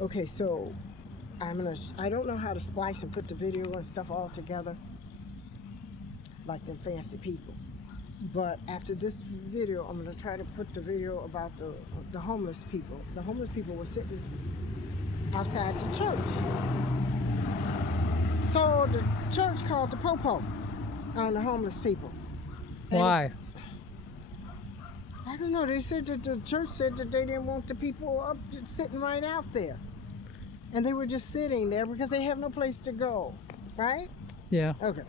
Okay, so I don't know how to splice and put the video and stuff all together like them fancy people. But after this video, I'm gonna try to put the video about the homeless people. The homeless people were sitting outside the church. So the church called the popo on the homeless people. Why? I don't know. They said that the church said that they didn't want the people up sitting right out there. And they were just sitting there because they have no place to go, right? Yeah. Okay.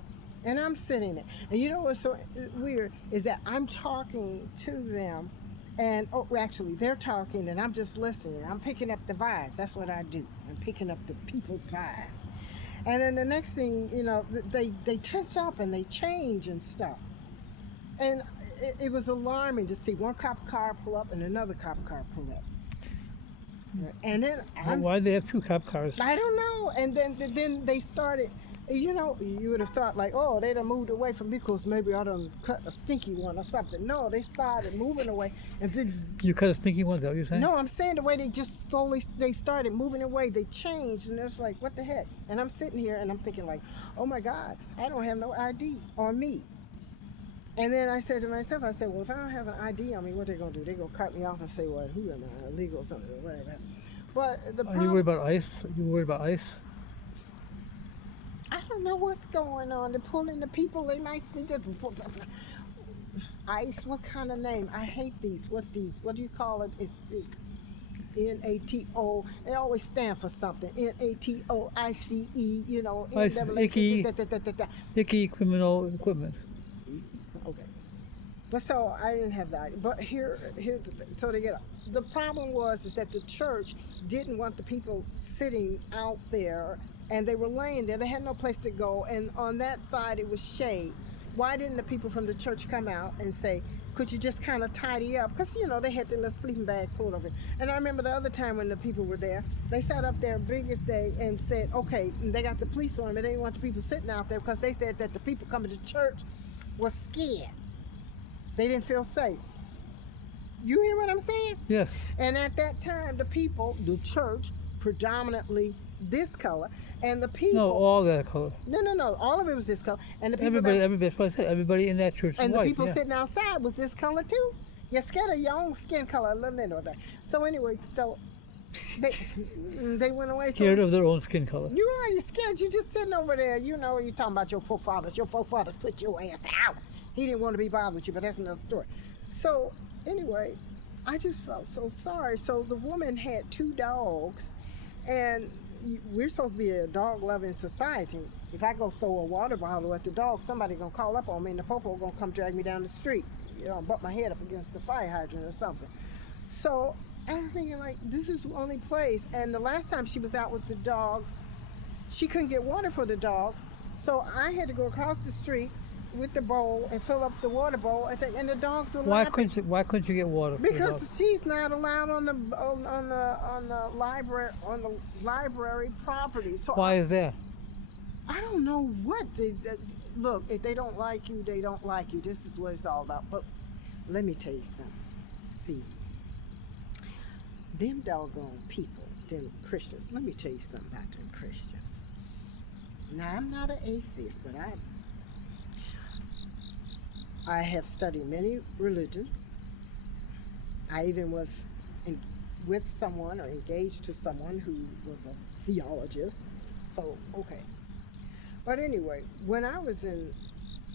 And I'm sitting there. And you know what's so weird is that I'm talking to them and, actually, they're talking and I'm just listening. I'm picking up the vibes. That's what I do. I'm picking up the people's vibes. And then the next thing, they tense up and they change and stuff. And it was alarming to see one cop car pull up and another cop car pull up. And then Why do they have two cop cars? I don't know. And then they started, you would have thought like, oh, they done moved away from me because maybe I done cut a stinky one or something. No, they started moving away. And then You cut a stinky one, is that what you're saying? no, I'm saying the way they just slowly, they started moving away. They changed and it's like, what the heck? And I'm sitting here and I'm thinking like, oh my God, I don't have no ID on me. And then I said to myself, well, if I don't have an ID on me, what they gonna do? They gonna cut me off and say, well, who am I, illegal or something or whatever. But the Are problem, you worried about ICE? You worried about ICE? I don't know what's going on. They're pulling the people. They might be just ICE. What kind of name? I hate these. What do you call it? It's NATO. They always stand for something. NATOICE. ICE, icky criminal equipment. Okay. But so I didn't have that. But here's the thing. So they get up. The problem is that the church didn't want the people sitting out there, and they were laying there. They had no place to go, and on that side it was shade. Why didn't the people from the church come out and say, could you just kind of tidy up? Because, they had their little sleeping bag pulled over. And I remember the other time when the people were there, they sat up there biggest day and said, okay, and they got the police on them, and they didn't want the people sitting out there because they said that the people coming to church was scared. They didn't feel safe. You hear what I'm saying? Yes. And at that time, the church, predominantly this color, and the people. No, all that color. No. All of it was this color. And the people. That's what I said. Everybody in that church is and white. the people yeah. sitting outside was this color too. You're scared of your own skin color a little bit or that. So anyway, they went away. Scared of their own skin color. You are, you're scared. You're just sitting over there. You're talking about your forefathers. Your forefathers put your ass out. He didn't want to be bothered with you, but that's another story. So anyway, I just felt so sorry. So the woman had 2 dogs, and we're supposed to be a dog-loving society. If I go throw a water bottle at the dog, somebody gonna call up on me, and the popo gonna come drag me down the street. Butt my head up against the fire hydrant or something. So I'm thinking like, this is the only place. And the last time she was out with the dogs, she couldn't get water for the dogs, so I had to go across the street with the bowl and fill up the water bowl, and the dogs were laughing. Why couldn't you get water? Because she's not allowed on the library property. So why is that? I don't know what. Look, if they don't like you, they don't like you. This is what it's all about. But let me tell you something. See, them doggone people, them Christians. Let me tell you something about them Christians. Now, I'm not an atheist, but I have studied many religions. I even was with someone or engaged to someone who was a theologist. So, okay. But anyway, when I was in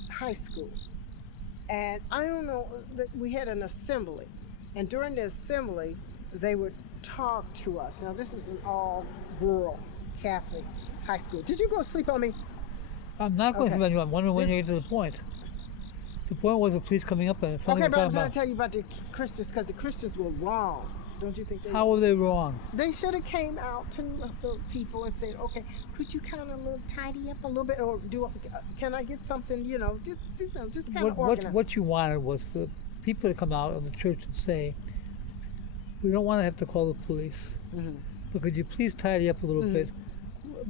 high school, and I don't know, we had an assembly. And during the assembly, they would talk to us. Now, this is an all-rural Catholic high school. Did you go sleep on me? I'm not going to sleep on you. I'm wondering when you get to the point. The point was the police coming up and okay, but I'm trying to tell you about the Christians because the Christians were wrong. Don't you think they How were they wrong? They should have came out to the people and said, okay, could you kind of tidy up a little bit or can I get something, just kind of organize. What you wanted was for people to come out of the church and say, we don't want to have to call the police, but could you please tidy up a little bit?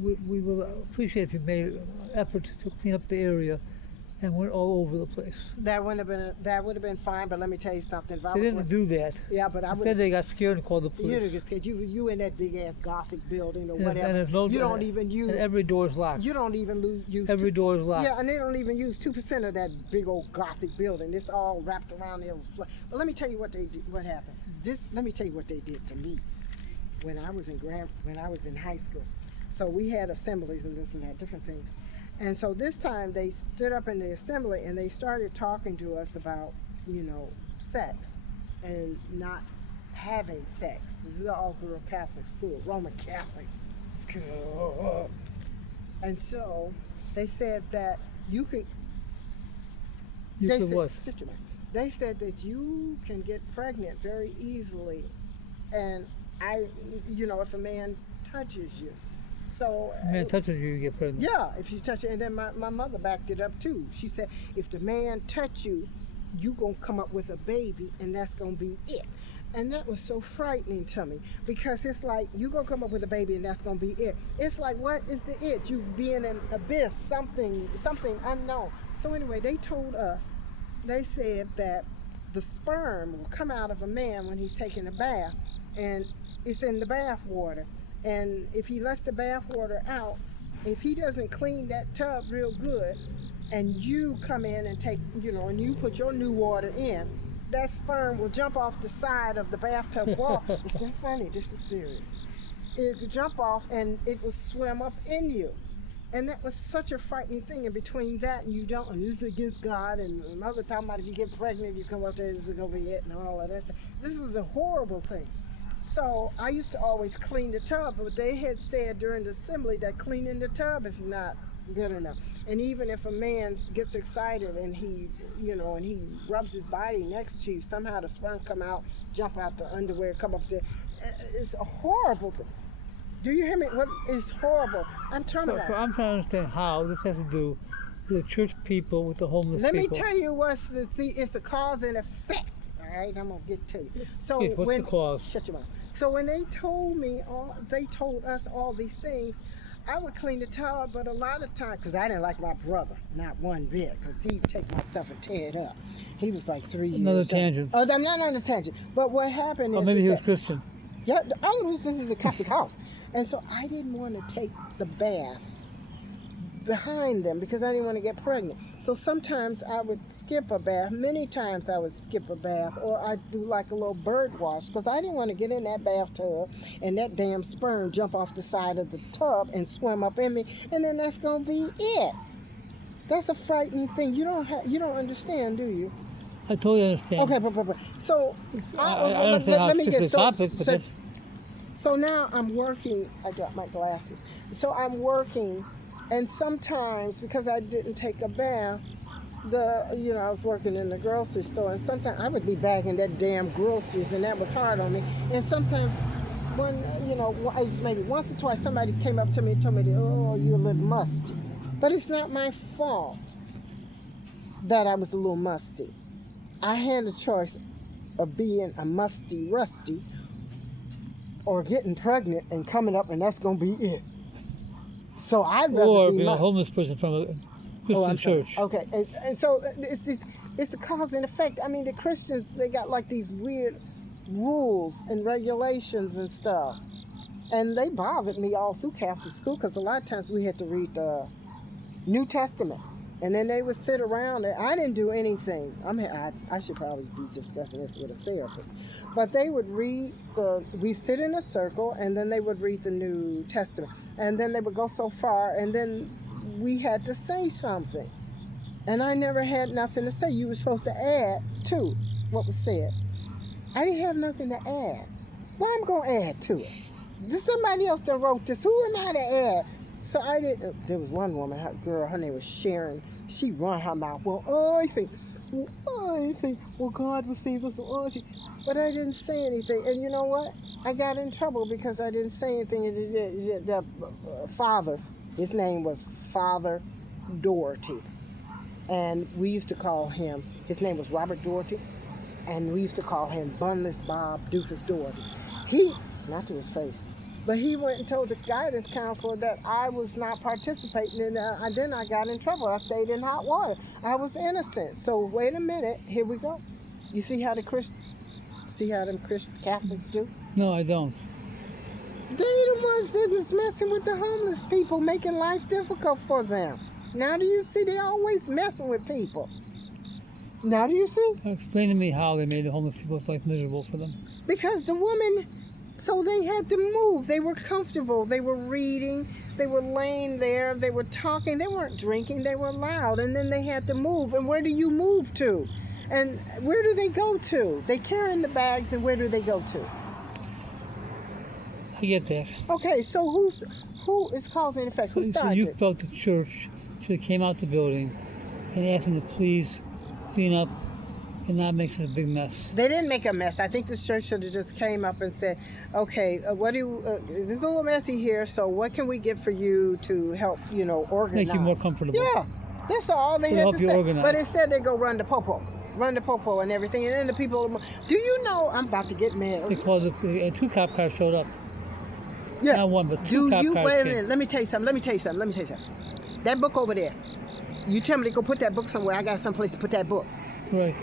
We will appreciate if you made an effort to clean up the area and went all over the place. That would have been fine. But let me tell you something. If I They was didn't do that. yeah, but I would. Instead, they got scared and called the You police. didn't get scared. You in that big ass Gothic building or And whatever. there's no, you don't even use. And every door is locked. You don't even use. Every door is locked. Yeah, and they don't even use 2% of that big old Gothic building. It's all wrapped around there. But let me tell you what they did. What happened? Let me tell you what they did to me when I was in high school. So we had assemblies and this and that, different things. And so this time they stood up in the assembly and they started talking to us about, sex and not having sex. This is all through a Catholic school, Roman Catholic school. And so they said that you could. You could what? They said that you can get pregnant very easily, and if a man touches you. So If a man touches you, you get pregnant. yeah, if you touch it, and then my mother backed it up too. She said, if the man touch you, you gonna come up with a baby, and that's gonna be it. And that was so frightening to me because it's like you gonna come up with a baby, and that's gonna be it. It's like, what is the it? You be in an abyss, something unknown. So anyway, they told us, they said that the sperm will come out of a man when he's taking a bath, and it's in the bath water. And if he lets the bath water out, if he doesn't clean that tub real good, and you come in and take, and you put your new water in, that sperm will jump off the side of the bathtub wall. It's not funny, this is serious. It will jump off and it will swim up in you. And that was such a frightening thing. And between that and it's against God, and another time about if you get pregnant, you come up there, it's gonna be it, and all of that stuff. This was a horrible thing. So I used to always clean the tub, but they had said during the assembly that cleaning the tub is not good enough. And even if a man gets excited and he rubs his body next to you, somehow the sperm come out, jump out the underwear, come up there. It's a horrible thing. Do you hear me? What is horrible? I'm talking about. So I'm trying to understand how this has to do with the church people, with the homeless people. Let me tell you it's the cause and effect. All right, I'm gonna get to you. So Yes, what's the cause? Shut your mouth. So when they told us all these things, I would clean the tub, but a lot of times, because I didn't like my brother, not one bit, because he'd take my stuff and tear it up. He was like 3 years. Another tangent. Oh, I'm not on a tangent. But what happened is. Or maybe he was Christian. Yeah, this is a Catholic house. And so I didn't want to take the bath behind them because I didn't want to get pregnant. So sometimes I would skip a bath. Many times I would skip a bath, or I'd do like a little bird wash because I didn't want to get in that bathtub and that damn sperm jump off the side of the tub and swim up in me, and then that's gonna be it. That's a frightening thing. You don't understand, do you? I totally understand. Okay, but so I understand how it's just a topic, but that's... So now I'm working. I got my glasses. So I'm working. And sometimes, because I didn't take a bath, I was working in the grocery store, and sometimes I would be bagging that damn groceries, and that was hard on me. And sometimes, maybe once or twice, somebody came up to me and told me, "Oh, you're a little musty," but it's not my fault that I was a little musty. I had a choice of being a musty rusty, or getting pregnant and coming up, and that's gonna be it. So I'd rather or be being a homeless person from a Christian church. Okay, and so it's the cause and effect. I mean, the Christians, they got like these weird rules and regulations and stuff, and they bothered me all through Catholic school because a lot of times we had to read the New Testament, and then they would sit around. And I didn't do anything. I should probably be discussing this with a therapist, but they would we sit in a circle, and then they would read the New Testament, and then they would go so far, and then we had to say something, and I never had nothing to say. You were supposed to add to what was said. I didn't have nothing to add. Why am I gonna add to it? Just somebody else that wrote this. Who am I to add? So I didn't. There was one woman, her name was Sharon. She run her mouth. Well, I think, God will save us. But I didn't say anything. And you know what? I got in trouble because I didn't say anything. The father, his name was Father Doherty. And we used to call him, his name was Robert Doherty, and we used to call him Bunless Bob Doofus Doherty. Not to his face, But he went and told the guidance counselor that I was not participating, and then I got in trouble. I stayed in hot water. I was innocent. So wait a minute. Here we go. You see how them Christian Catholics do? No, I don't. They the ones that was messing with the homeless people, making life difficult for them. Now do you see? They always messing with people. Now do you see? Explain to me how they made the homeless people's life miserable for them. Because the women, so they had to move. They were comfortable. They were reading. They were laying there. They were talking. They weren't drinking. They were loud. And then they had to move. And where do you move to? And where do they go to? They carry in the bags, and where do they go to? I get that. Okay, so who is causing effect? Who So started? you felt the church should have came out the building and asked them to please clean up and not make such a big mess. They didn't make a mess. I think the church should have just came up and said, okay, this is a little messy here, so what can we get for you to help, organize? Make you more comfortable. Yeah, that's all they To had help to you say. organize. But instead they go run the popo and everything, and then the people, do you know, I'm about to get mad. Because two cop cars showed up. Yeah. Not one, but two cop cars wait a came. minute, let me tell you something. That book over there, you tell me to go put that book somewhere, I got someplace to put that book. Right,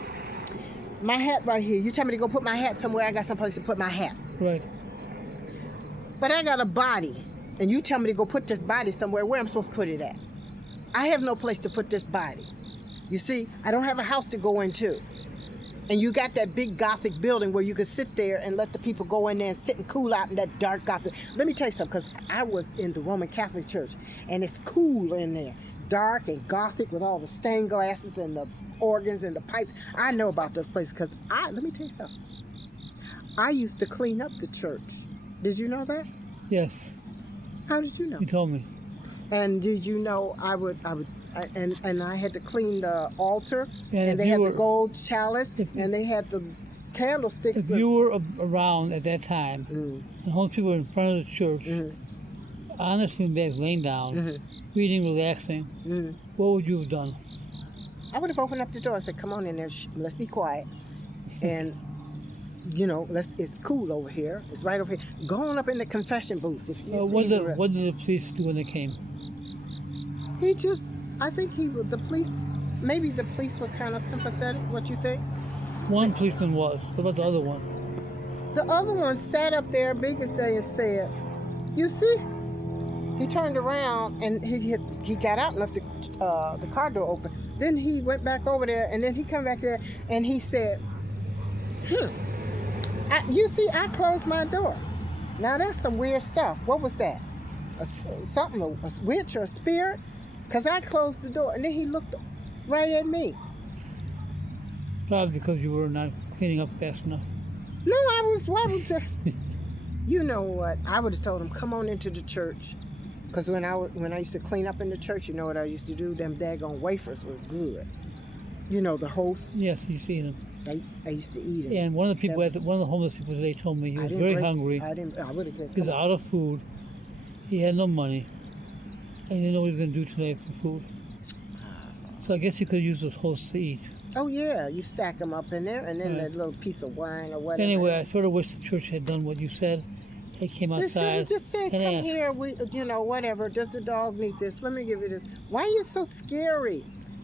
My hat right here, you tell me to go put my hat somewhere, I got someplace to put my hat. right. But I got a body, and you tell me to go put this body somewhere, where I'm supposed to put it at? I have no place to put this body. You see, I don't have a house to go into. And you got that big Gothic building where you could sit there and let the people go in there and sit and cool out in that dark Gothic. Let me tell you something, because I was in the Roman Catholic Church, and it's cool in there. Dark and Gothic with all the stained glasses and the organs and the pipes. I know about those places because let me tell you something. I used to clean up the church. Did you know that? Yes, How did you know? you told me. And did you know and I had to clean the altar, And and they had the gold chalice, and they had the candlesticks. If you were around at that time, Mm, and homeless people were in front of the church, mm, on the sleeping bags laying down, mm, reading, relaxing, mm. what would you have done? I would have opened up the door and said, "Come on in there. Let's be quiet." And it's cool over here. It's right over here. Go on up in the confession booth. If you What did the police do when they came? I think the police. Maybe the police were kind of sympathetic. What you think? One policeman was. What about the other one? The other one sat up there big as day and said, "You see?" He turned around and he got out and left the car door open. Then he went back over there, and then he come back there and he said, you see, I closed my door. Now that's some weird stuff. What was that? A witch or a spirit? Because I closed the door, and then he looked right at me. Probably because you were not cleaning up fast enough. No, why was there? You know what? I would have told him, come on into the church. Because when I used to clean up in the church, you know what I used to do? Them daggone wafers were good. The host. Yes, you've seen him. I used to eat it. And one of the homeless people today told me he was very hungry. I would have He was out of food. He had no money. And he didn't know what he was going to do today for food. So I guess you could use those hosts to eat. Oh, yeah. You stack them up in there, and then Right. that little piece of wine or whatever. Anyway, I sort of wish the church had done what you said. They came They should outside have just said, and come asked. here, whatever. Does the dog need this? Let me give you this. Why are you so scary?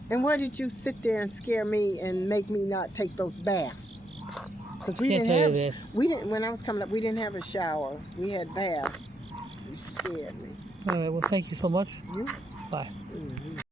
And why did you sit there and scare me and make me not take those baths? Because we Can't didn't tell you have, that. we didn't, when I was coming up, we didn't have a shower. We had baths. You scared me. All right, well, thank you so much. You? Bye. Mhm.